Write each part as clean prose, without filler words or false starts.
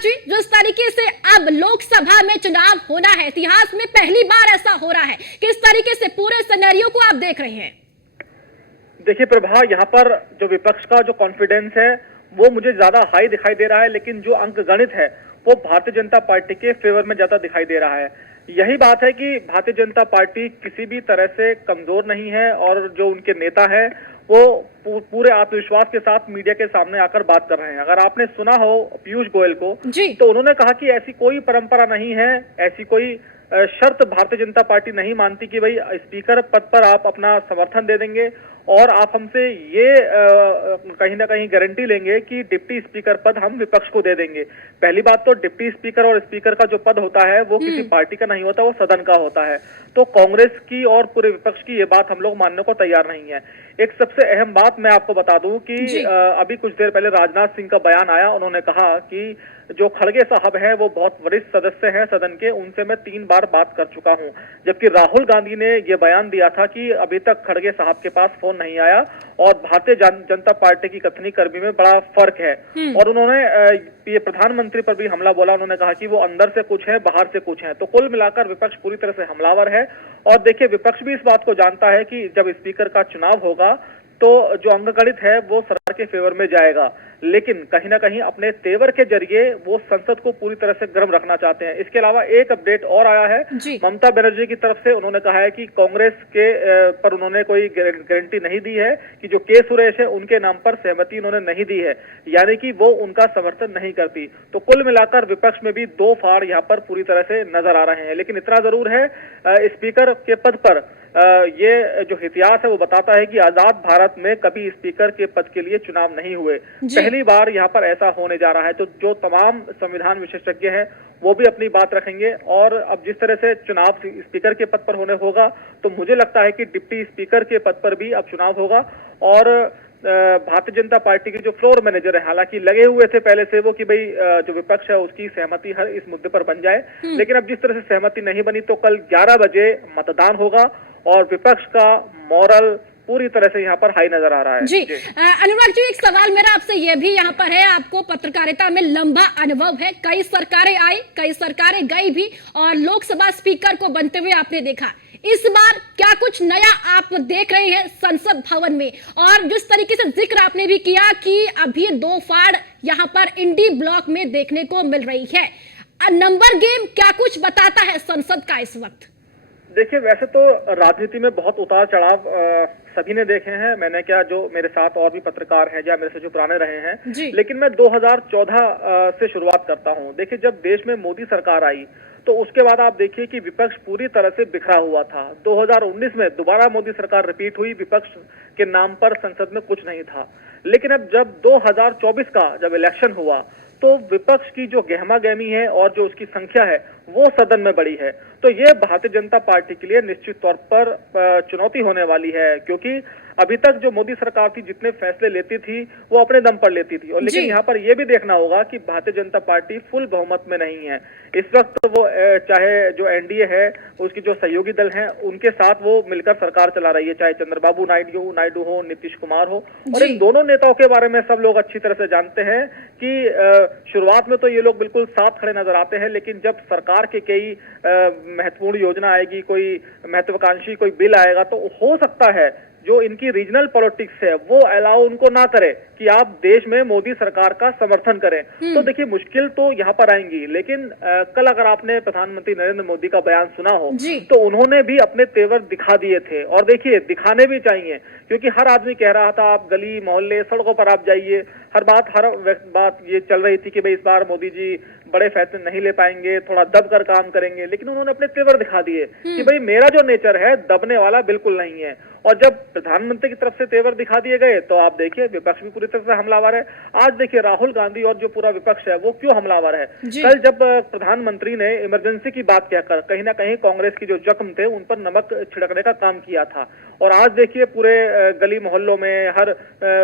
जी, जिस तरीके से अब लोकसभा में चुनाव होना है, इतिहास में पहली बार ऐसा हो रहा है, किस तरीके से पूरे सिनेरियो को आप देख रहे हैं? देखिए प्रभा, यहाँ पर जो विपक्ष का जो कॉन्फिडेंस है वो मुझे ज्यादा हाई दिखाई दे रहा है, लेकिन जो अंक गणित है वो भारतीय जनता पार्टी के फेवर में ज्यादा दिखाई दे रहा है। यही बात है कि भारतीय जनता पार्टी किसी भी तरह से कमजोर नहीं है और जो उनके नेता है वो पूरे आत्मविश्वास के साथ मीडिया के सामने आकर बात कर रहे हैं। अगर आपने सुना हो पीयूष गोयल को, तो उन्होंने कहा कि ऐसी कोई परंपरा नहीं है, ऐसी कोई शर्त भारतीय जनता पार्टी नहीं मानती कि भाई स्पीकर पद पर आप अपना समर्थन दे देंगे और आप हमसे ये कहीं ना कहीं गारंटी लेंगे कि डिप्टी स्पीकर पद हम विपक्ष को दे देंगे। पहली बात तो डिप्टी स्पीकर और स्पीकर का जो पद होता है वो किसी पार्टी का नहीं होता, वो सदन का होता है। तो कांग्रेस की और पूरे विपक्ष की ये बात हम लोग मानने को तैयार नहीं है। एक सबसे अहम बात मैं आपको बता दूं कि अभी कुछ देर पहले राजनाथ सिंह का बयान आया। उन्होंने कहा कि जो खड़गे साहब हैं वो बहुत वरिष्ठ सदस्य हैं सदन के, उनसे मैं 3 बार बात कर चुका हूं। जबकि राहुल गांधी ने ये बयान दिया था कि अभी तक खड़गे साहब के पास फोन नहीं आया और भारतीय जनता पार्टी की कथनी कर्मी में बड़ा फर्क है। और उन्होंने ये प्रधानमंत्री पर भी हमला बोला। उन्होंने कहा कि वो अंदर से कुछ है, बाहर से कुछ है। तो कुल मिलाकर विपक्ष पूरी तरह से हमलावर है। और देखिए, विपक्ष भी इस बात को जानता है कि जब स्पीकर का चुनाव होगा तो जो अंकगणित है वो सरकार के फेवर में जाएगा, लेकिन कहीं ना कहीं अपने तेवर के जरिए वो संसद को पूरी तरह से गर्म रखना चाहते हैं। इसके अलावा एक अपडेट और आया है ममता बनर्जी की तरफ से। उन्होंने कहा है कि कांग्रेस के पर उन्होंने कोई गारंटी नहीं दी है कि जो के सुरेश है उनके नाम पर सहमति उन्होंने नहीं दी है, यानी कि वो उनका समर्थन नहीं करती। तो कुल मिलाकर विपक्ष में भी 2 फाड़ यहाँ पर पूरी तरह से नजर आ रहे हैं। लेकिन इतना जरूर है, स्पीकर के पद पर ये जो इतिहास है वो बताता है कि आजाद भारत में कभी स्पीकर के पद के लिए चुनाव नहीं हुए। पहली बार यहाँ पर ऐसा होने जा रहा है। तो जो तमाम संविधान विशेषज्ञ हैं वो भी अपनी बात रखेंगे। और अब जिस तरह से चुनाव स्पीकर के पद पर होने होगा, तो मुझे लगता है कि डिप्टी स्पीकर के पद पर भी अब चुनाव होगा। और भारतीय जनता पार्टी के जो फ्लोर मैनेजर है, हालांकि लगे हुए थे पहले से वो कि भाई जो विपक्ष है उसकी सहमति हर इस मुद्दे पर बन जाए, लेकिन अब जिस तरह से सहमति नहीं बनी तो कल 11 बजे मतदान होगा और विपक्ष का मॉरल पूरी तरह से यहाँ पर हाई नजर आ रहा है। जी अनुराग जी, एक सवाल मेरा आपसे ये भी यहाँ पर है, आपको पत्रकारिता में लंबा अनुभव है, कई सरकारें आई, कई सरकारें गई भी और लोकसभा स्पीकर को बनते हुए आपने देखा। इस बार क्या कुछ नया आप देख रहे हैं संसद भवन में? और जिस तरीके से जिक्र आपने भी किया कि अभी 2 फाड़ यहाँ पर इंडी ब्लॉक में देखने को मिल रही है, नंबर गेम क्या कुछ बताता है संसद का इस वक्त? देखिए, वैसे तो राजनीति में बहुत उतार चढ़ाव सभी ने देखे हैं। मैंने क्या, जो मेरे साथ और भी पत्रकार हैं या मेरे से जो पुराने रहे हैं, लेकिन मैं 2014 से शुरुआत करता हूं। देखिए, जब देश में मोदी सरकार आई तो उसके बाद आप देखिए कि विपक्ष पूरी तरह से बिखरा हुआ था। 2019 में दोबारा मोदी सरकार रिपीट हुई, विपक्ष के नाम पर संसद में कुछ नहीं था। लेकिन अब जब 2024 का जब इलेक्शन हुआ तो विपक्ष की जो गहमा गहमी है और जो उसकी संख्या है वो सदन में बढ़ी है। तो ये भारतीय जनता पार्टी के लिए निश्चित तौर पर चुनौती होने वाली है, क्योंकि अभी तक जो मोदी सरकार थी जितने फैसले लेती थी वो अपने दम पर लेती थी। और लेकिन यहाँ पर यह भी देखना होगा कि भारतीय जनता पार्टी फुल बहुमत में नहीं है इस वक्त। तो वो चाहे जो एनडीए है उसकी जो सहयोगी दल हैं उनके साथ वो मिलकर सरकार चला रही है, चाहे चंद्रबाबू नायडू हो, नीतीश कुमार हो। और इन दोनों नेताओं के बारे में सब लोग अच्छी तरह से जानते हैं कि शुरुआत में तो ये लोग बिल्कुल साथ खड़े नजर आते हैं, लेकिन जब सरकार के कई महत्वपूर्ण योजना आएगी, कोई महत्वाकांक्षी कोई बिल आएगा, तो हो सकता है जो इनकी रीजनल पॉलिटिक्स है वो अलाउ उनको ना करे कि आप देश में मोदी सरकार का समर्थन करें। तो देखिए, मुश्किल तो यहाँ पर आएंगी। लेकिन कल अगर आपने प्रधानमंत्री नरेंद्र मोदी का बयान सुना हो तो उन्होंने भी अपने तेवर दिखा दिए थे। और देखिए, दिखाने भी चाहिए, क्योंकि हर आदमी कह रहा था आप गली मोहल्ले सड़कों पर आप जाइए, हर बात ये चल रही थी कि भाई इस बार मोदी जी बड़े फैसले नहीं ले पाएंगे, थोड़ा दब कर काम करेंगे। लेकिन उन्होंने अपने तेवर दिखा दिए कि भाई मेरा जो नेचर है दबने वाला बिल्कुल नहीं है। और जब प्रधानमंत्री की तरफ से तेवर दिखा दिए गए तो आप देखिए विपक्ष भी पूरी तरह से हमलावर है। आज देखिए राहुल गांधी और जो पूरा विपक्ष है वो क्यों हमलावर है। कल जब प्रधानमंत्री ने इमरजेंसी की बात कहकर कहीं ना कहीं कांग्रेस की जो जख्म थे उन पर नमक छिड़कने का काम किया था। और आज देखिए पूरे गली मोहल्लों में, हर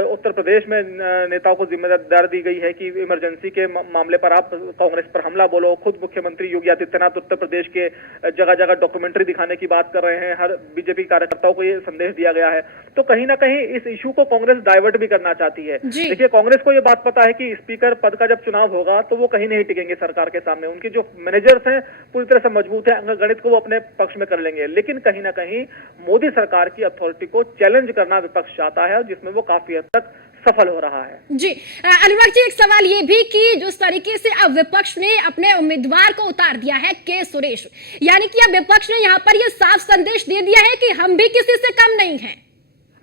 उत्तर प्रदेश में नेताओं को जिम्मेदारी दी गई है कि इमरजेंसी के मामले पर आप कांग्रेस पर हमला बोलो। खुद मुख्यमंत्री योगी आदित्यनाथ उत्तर प्रदेश के जगह जगह डॉक्यूमेंट्री दिखाने की बात कर रहे हैं, हर बीजेपी कार्यकर्ताओं को ये संदेश निर्देश दिया गया है। तो कहीं ना कहीं इस इशू को कांग्रेस डाइवर्ट भी करना चाहती है। जी। देखिए, कांग्रेस को ये बात पता है कि स्पीकर पद का जब चुनाव होगा तो वो कहीं नहीं टिकेंगे सरकार के सामने। उनके जो मैनेजर्स हैं पूरी तरह से मजबूत है, अंकगणित को वो अपने पक्ष में कर लेंगे। लेकिन कहीं ना कहीं मोदी सरकार की अथॉरिटी को चैलेंज करना विपक्ष चाहता है, जिसमें वो काफी हद तक सफल हो रहा है। जी अनुराग जी, एक सवाल ये भी कि जिस तरीके से अब विपक्ष ने अपने उम्मीदवार को उतार दिया है के सुरेश, यानी कि अब विपक्ष ने यहाँ पर ये साफ संदेश दे दिया है कि हम भी किसी से कम नहीं हैं।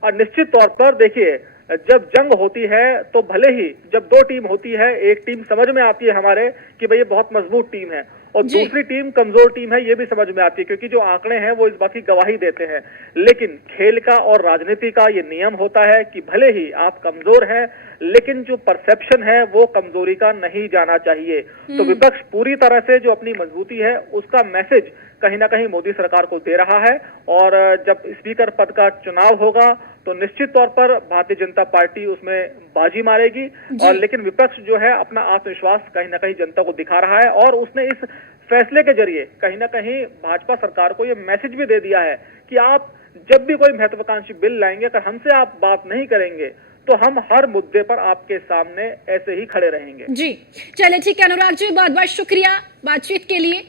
और निश्चित तौर पर देखिए, जब जंग होती है तो भले ही जब दो टीम होती है, एक टीम समझ में आती है हमारे कि भाई ये बहुत मजबूत टीम है और दूसरी टीम कमजोर टीम है, ये भी समझ में आती है, क्योंकि जो आंकड़े हैं वो इस बात की गवाही देते हैं। लेकिन खेल का और राजनीति का ये नियम होता है कि भले ही आप कमजोर हैं, लेकिन जो परसेप्शन है वो कमजोरी का नहीं जाना चाहिए। तो विपक्ष पूरी तरह से जो अपनी मजबूती है उसका मैसेज कहीं ना कहीं मोदी सरकार को दे रहा है। और जब स्पीकर पद का चुनाव होगा तो निश्चित तौर पर भारतीय जनता पार्टी उसमें बाजी मारेगी। और लेकिन विपक्ष जो है अपना आत्मविश्वास कहीं ना कहीं जनता को दिखा रहा है और उसने इस फैसले के जरिए कहीं ना कहीं भाजपा सरकार को ये मैसेज भी दे दिया है कि आप जब भी कोई महत्वाकांक्षी बिल लाएंगे, अगर हमसे आप बात नहीं करेंगे तो हम हर मुद्दे पर आपके सामने ऐसे ही खड़े रहेंगे। जी चलिए ठीक है अनुराग जी, बहुत बहुत शुक्रिया बातचीत के लिए।